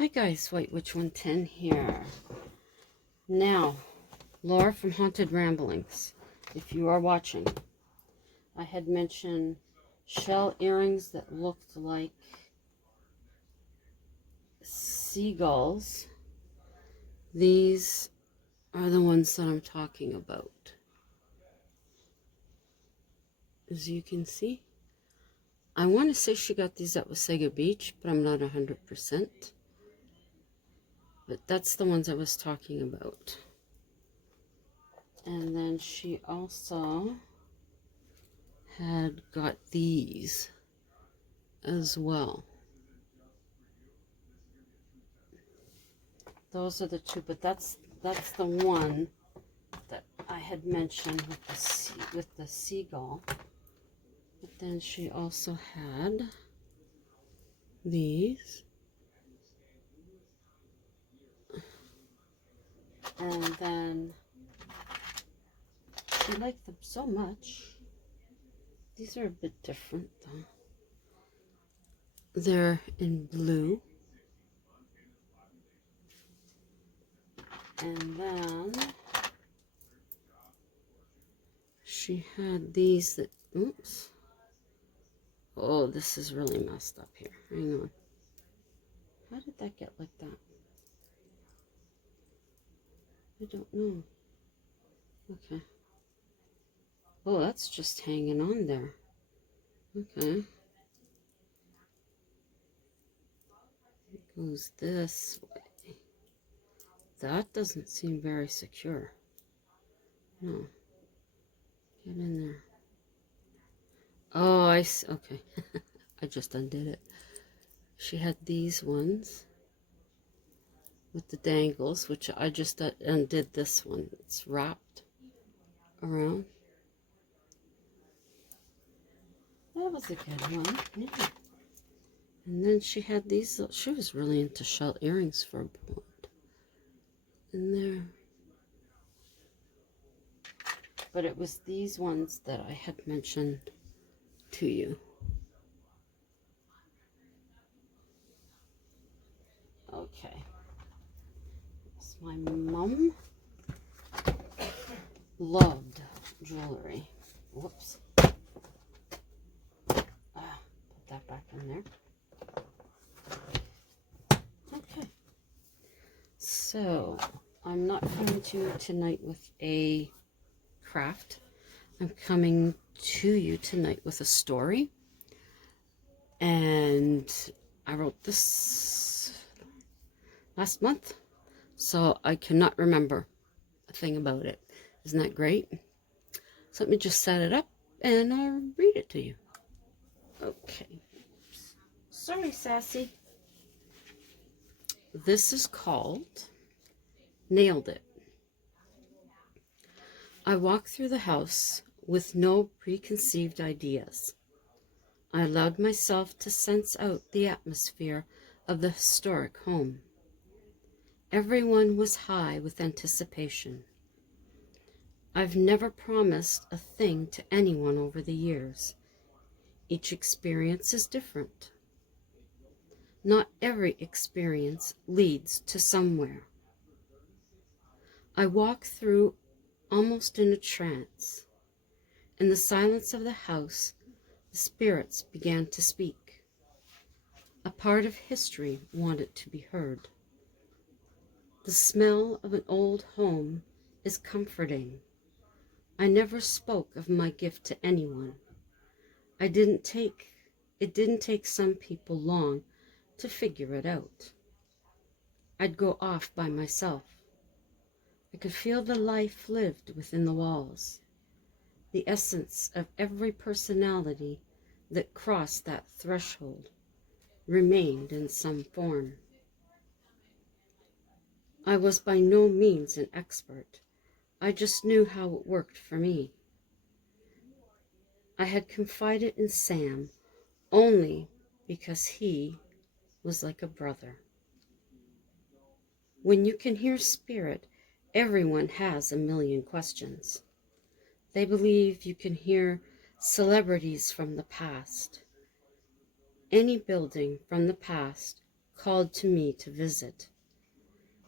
Hi guys, White Witch 110 here. Now, Laura from Haunted Ramblings. If you are watching, I had mentioned shell earrings that looked like seagulls. These are the ones that I'm talking about. As you can see, I want to say she got these at Wasaga Beach, but I'm not 100%. But that's the ones I was talking about. And then she also had got these as well. Those are the two, but that's the one that I had mentioned with the seagull. But then she also had these. And then she liked them so much. These are a bit different though. They're in blue. And then she had these that, oops. Oh, this is really messed up here. Hang on. How did that get like that? I don't know. Okay. Oh, that's just hanging on there. Okay. It goes this way. That doesn't seem very secure. No. Get in there. Oh, I see. Okay. I just undid it. She had these ones with the dangles, which I just undid this one. It's wrapped around. That was a good one. Yeah. And then she had these. She was really into shell earrings for a point. In there. But it was these ones that I had mentioned to you. Okay. So my mom loved jewelry. Whoops. Put that back in there. Okay. So, I'm not coming to you tonight with a craft. I'm coming to you tonight with a story. And I wrote this last month, so I cannot remember a thing about it. Isn't that great? So let me just set it up and I'll read it to you. Okay. Sorry, Sassy. This is called Nailed It. I walked through the house with no preconceived ideas. I allowed myself to sense out the atmosphere of the historic home. Everyone was high with anticipation. I've never promised a thing to anyone over the years. Each experience is different. Not every experience leads to somewhere. I walked through almost in a trance. In the silence of the house, the spirits began to speak. A part of history wanted to be heard. The smell of an old home is comforting. I never spoke of my gift to anyone. It didn't take some people long to figure it out. I'd go off by myself. I could feel the life lived within the walls. The essence of every personality that crossed that threshold remained in some form. I was by no means an expert. I just knew how it worked for me. I had confided in Sam only because he was like a brother. When you can hear spirit, everyone has a million questions. They believe you can hear celebrities from the past. Any building from the past called to me to visit.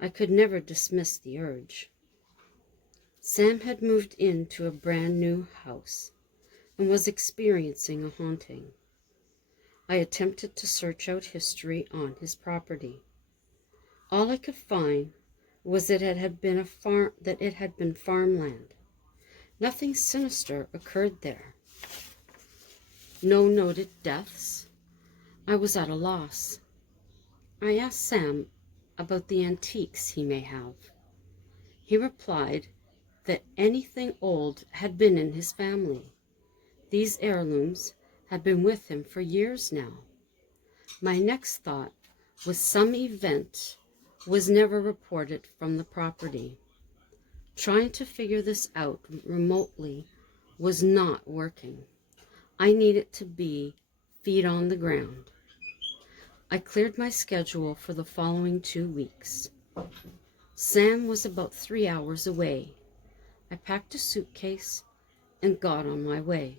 I could never dismiss the urge. Sam had moved into a brand new house and was experiencing a haunting. I attempted to search out history on his property. All I could find was that it had been farmland. Nothing sinister occurred there. No noted deaths. I was at a loss. I asked Sam about the antiques he may have. He replied that anything old had been in his family. These heirlooms had been with him for years now. My next thought was some event was never reported from the property. Trying to figure this out remotely was not working. I needed to be feet on the ground. I cleared my schedule for the following 2 weeks. Sam was about 3 hours away. I packed a suitcase and got on my way.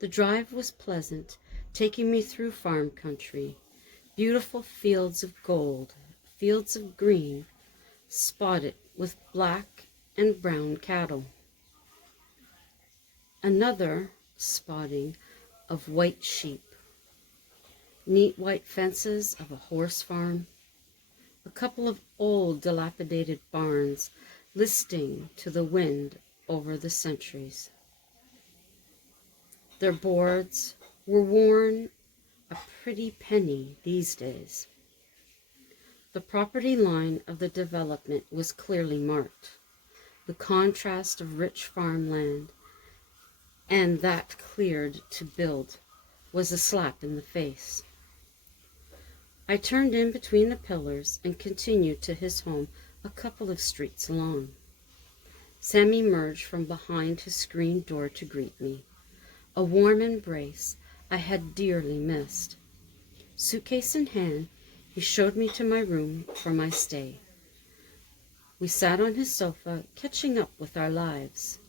The drive was pleasant, taking me through farm country, beautiful fields of gold, fields of green, spotted with black and brown cattle. Another spotting of white sheep, neat white fences of a horse farm, a couple of old dilapidated barns listing to the wind over the centuries. Their boards were worn a pretty penny these days. The property line of the development was clearly marked. The contrast of rich farmland and that cleared to build was a slap in the face. I turned in between the pillars and continued to his home a couple of streets along. Sam emerged from behind his screen door to greet me, a warm embrace I had dearly missed. Suitcase in hand, he showed me to my room for my stay. We sat on his sofa, catching up with our lives.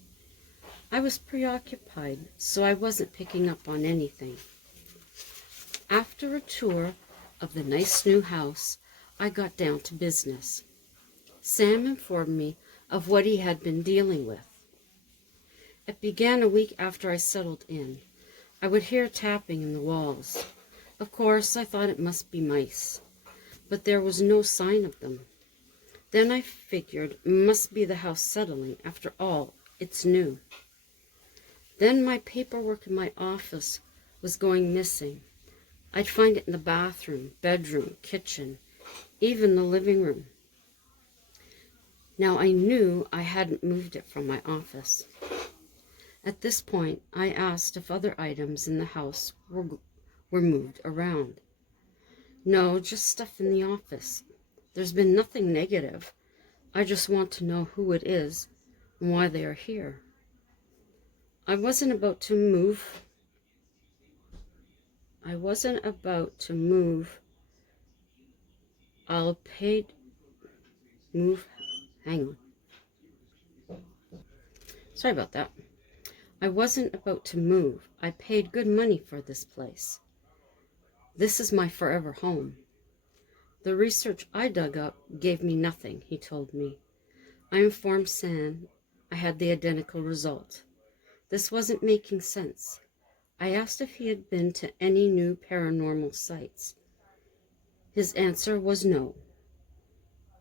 I was preoccupied, so I wasn't picking up on anything. After a tour of the nice new house, I got down to business. Sam informed me of what he had been dealing with. It began a week after I settled in. I would hear tapping in the walls. Of course, I thought it must be mice, but there was no sign of them. Then I figured it must be the house settling. After all, it's new. Then my paperwork in my office was going missing. I'd find it in the bathroom, bedroom, kitchen, even the living room. Now I knew I hadn't moved it from my office. At this point, I asked if other items in the house were moved around. No, just stuff in the office. There's been nothing negative. I just want to know who it is and why they are here. I wasn't about to move. Hang on. Sorry about that. I wasn't about to move. I paid good money for this place. This is my forever home. The research I dug up gave me nothing, he told me. I informed Sam I had the identical result. This wasn't making sense. I asked if he had been to any new paranormal sites. His answer was no.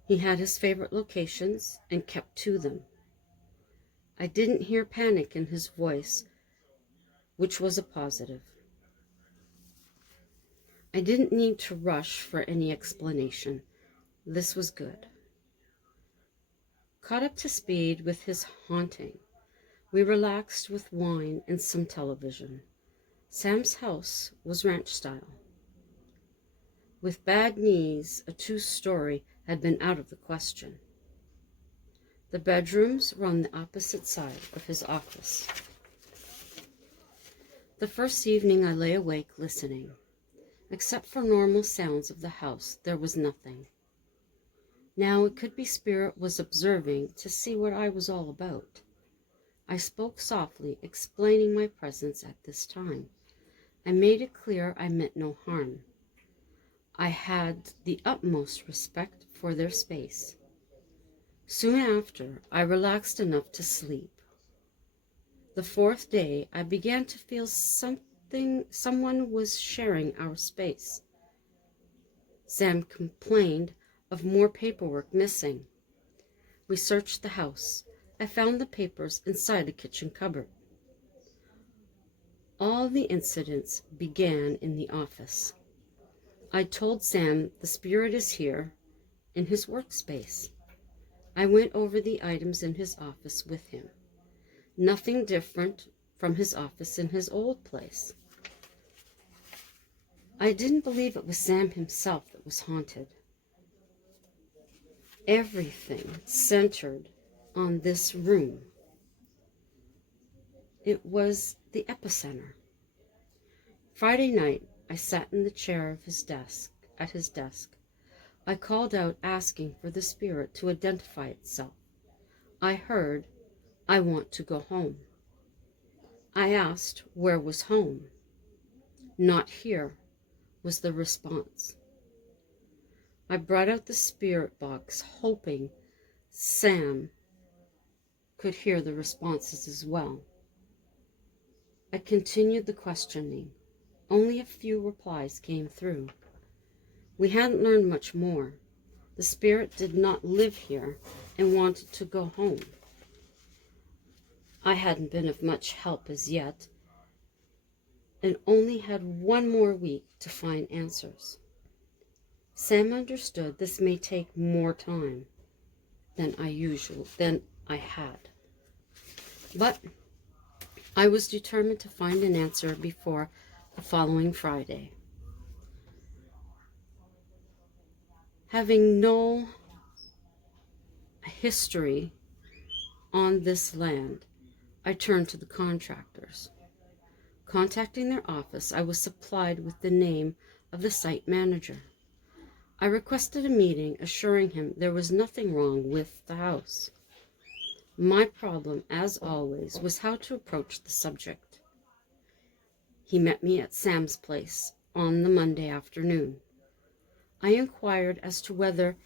He had his favorite locations and kept to them. I didn't hear panic in his voice, which was a positive. I didn't need to rush for any explanation. This was good. Caught up to speed with his haunting, we relaxed with wine and some television. Sam's house was ranch style. With bad knees, a 2-story had been out of the question. The bedrooms were on the opposite side of his office. The first evening I lay awake listening. Except for normal sounds of the house, there was nothing. Now it could be Spirit was observing to see what I was all about. I spoke softly, explaining my presence at this time. I made it clear I meant no harm. I had the utmost respect for their space. Soon after, I relaxed enough to sleep. The fourth day, I began to feel someone was sharing our space. Sam complained of more paperwork missing. We searched the house. I found the papers inside a kitchen cupboard. All the incidents began in the office. I told Sam the spirit is here in his workspace. I went over the items in his office with him. Nothing different from his office in his old place. I didn't believe it was Sam himself that was haunted. Everything centered on this room. It was the epicenter. Friday night, I sat in the chair of at his desk. I called out asking for the spirit to identify itself. I heard, "I want to go home." I asked where was home. "Not here," was the response. I brought out the spirit box, hoping Sam could hear the responses as well. I continued the questioning. Only a few replies came through. We hadn't learned much more. The spirit did not live here and wanted to go home. I hadn't been of much help as yet, and only had one more week to find answers. Sam understood this may take more time than I had. But I was determined to find an answer before the following Friday. Having no history on this land, I turned to the contractors. Contacting their office, I was supplied with the name of the site manager. I requested a meeting, assuring him there was nothing wrong with the house. My problem, as always, was how to approach the subject. He met me at Sam's place on the Monday afternoon. I inquired as to whether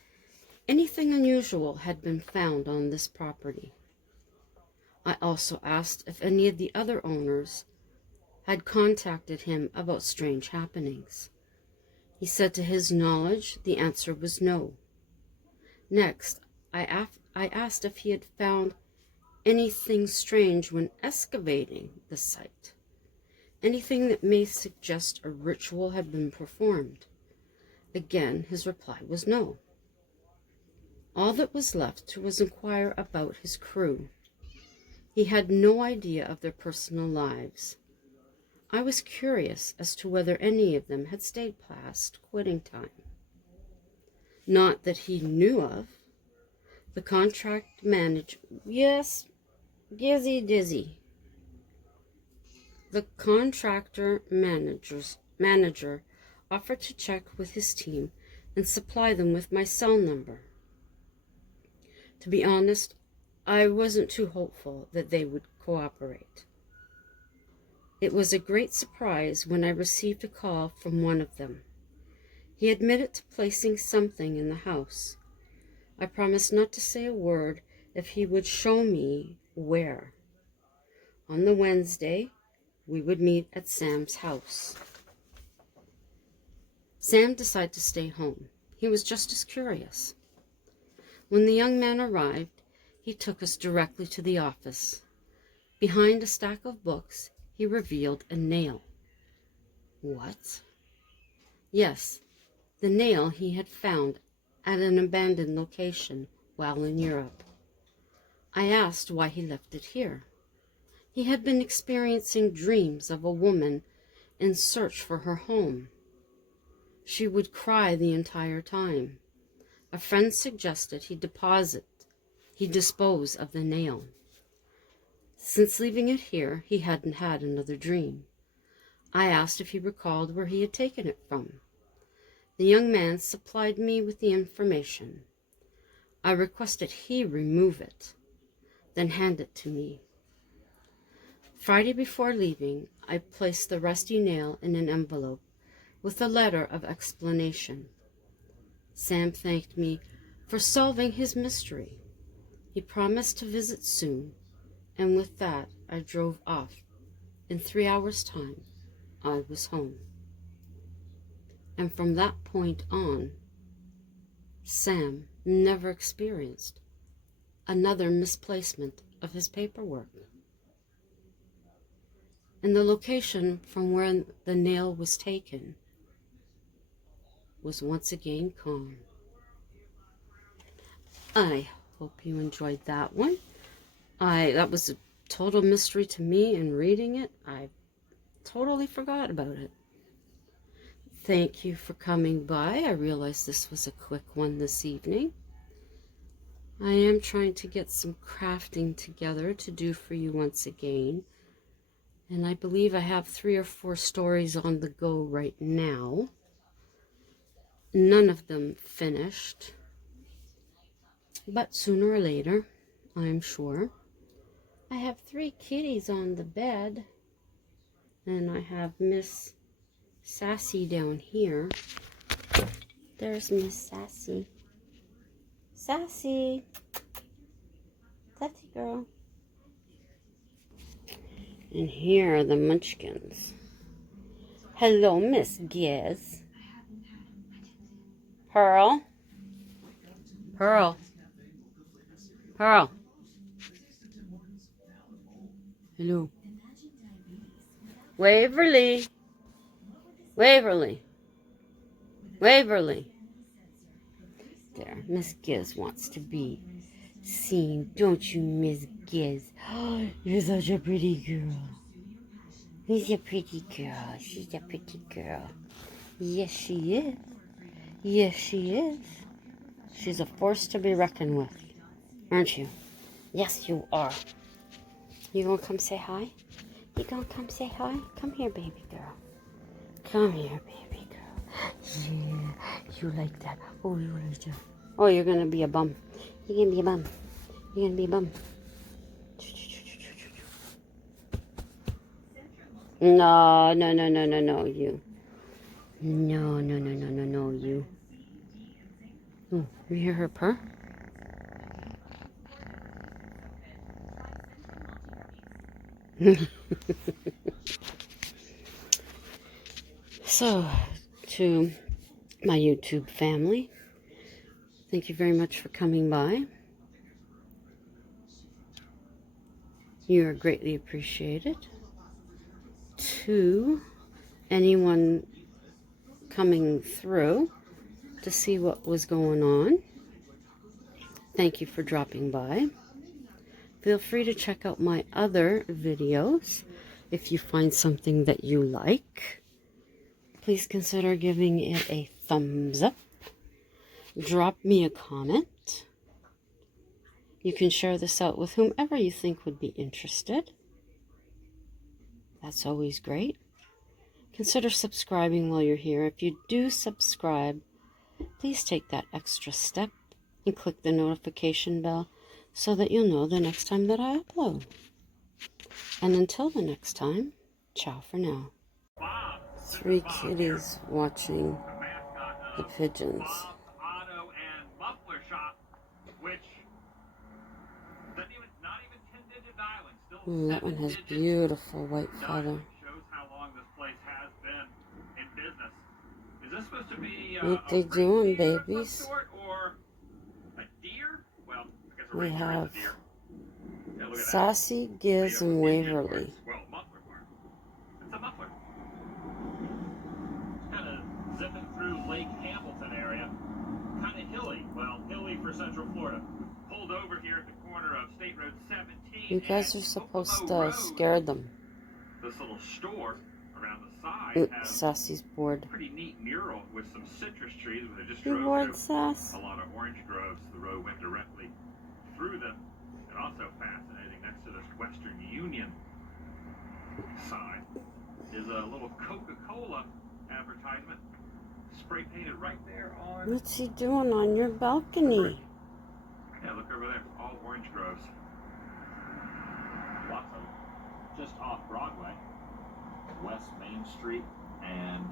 anything unusual had been found on this property. I also asked if any of the other owners had contacted him about strange happenings. He said to his knowledge the answer was no. Next, I asked if he had found anything strange when excavating the site, anything that may suggest a ritual had been performed. Again, his reply was no. All that was left to was inquire about his crew. He had no idea of their personal lives. I was curious as to whether any of them had stayed past quitting time. Not that he knew of. The contract manager, yes, dizzy. The contractor manager offered to check with his team and supply them with my cell number. To be honest, I wasn't too hopeful that they would cooperate. It was a great surprise when I received a call from one of them. He admitted to placing something in the house. I promised not to say a word if he would show me where. On the Wednesday, we would meet at Sam's house. Sam decided to stay home. He was just as curious. When the young man arrived, he took us directly to the office. Behind a stack of books, he revealed a nail. What? Yes, the nail he had found at an abandoned location while in Europe. I asked why he left it here. He had been experiencing dreams of a woman in search for her home. She would cry the entire time. A friend suggested he dispose of the nail. Since leaving it here, he hadn't had another dream. I asked if he recalled where he had taken it from. The young man supplied me with the information. I requested he remove it, then hand it to me. Friday before leaving, I placed the rusty nail in an envelope with a letter of explanation. Sam thanked me for solving his mystery. He promised to visit soon, and with that I drove off. In 3 hours' time, I was home. And from that point on, Sam never experienced another misplacement of his paperwork. And the location from where the nail was taken was once again calm. I hope you enjoyed that one. That was a total mystery to me, and reading it, I totally forgot about it. Thank you for coming by. I realized this was a quick one this evening. I am trying to get some crafting together to do for you once again. And I believe I have 3 or 4 stories on the go right now. None of them finished. But sooner or later, I'm sure. I have 3 kitties on the bed. And I have Miss Sassy down here. There's Miss Sassy. Sassy. Sassy girl. And here are the munchkins. Hello, Miss Giz. Pearl. Pearl. Pearl. Hello. Waverly. Waverly. Waverly. There, Miss Giz wants to be seen, don't you, Miss Giz? Oh, you're such a pretty girl. She's a pretty girl. She's a pretty girl. Yes, she is. Yes, she is. She's a force to be reckoned with, aren't you? Yes, you are. You gonna come say hi? You gonna come say hi? Come here, baby girl. Come here, baby girl. Yeah, you like that. Oh, you like that. Oh, you're gonna be a bum. You're gonna be a bum. You're gonna be a bum. No, no, no, no, no, no, you. No, no, no, no, no, no, you. Oh, you hear her purr? So, to my YouTube family, thank you very much for coming by. You are greatly appreciated. To anyone coming through to see what was going on, thank you for dropping by. Feel free to check out my other videos if you find something that you like. Please consider giving it a thumbs up. Drop me a comment. You can share this out with whomever you think would be interested. That's always great. Consider subscribing while you're here. If you do subscribe, please take that extra step and click the notification bell so that you'll know the next time that I upload. And until the next time, ciao for now. 3 kitties watching the pigeons. Ooh, that one has beautiful white feather. What they doing, babies? We have Sassy, Giz, and Waverly. Kind of zipping through Lake Hamilton area. Kind of hilly. Well, hilly for Central Florida. Pulled over here at the corner of State Road 17. You guys are supposed to scare them. This little store around the side has Sassy's bored. a pretty neat mural with some citrus trees where they just You drove bored, through Sass? a lot of orange groves. The road went directly through them. And also fascinating, next to this Western Union sign is a little Coca-Cola advertisement spray painted right there on. What's he doing on your balcony? Yeah, look over there, all orange groves. Lots of them. Just off Broadway, West Main Street And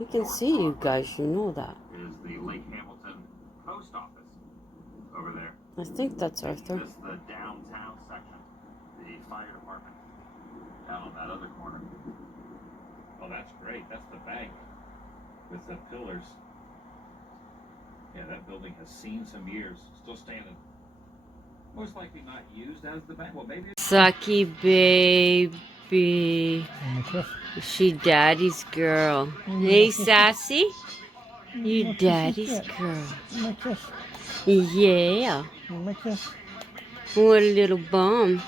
You can see you guys, you know that. is the Lake Hamilton post office over there. I think that's Arthur. This is the downtown section, the fire department down on that other corner. Oh, that's great. That's the bank with the pillars. Yeah, that building has seen some years. Still standing. Most likely not used as the bank. Well, maybe. Sucky baby. She daddy's girl. Hey, Sassy. You daddy's girl. Yeah. What a little bum.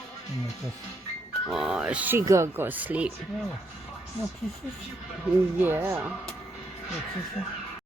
Oh, she gotta go sleep. Yeah.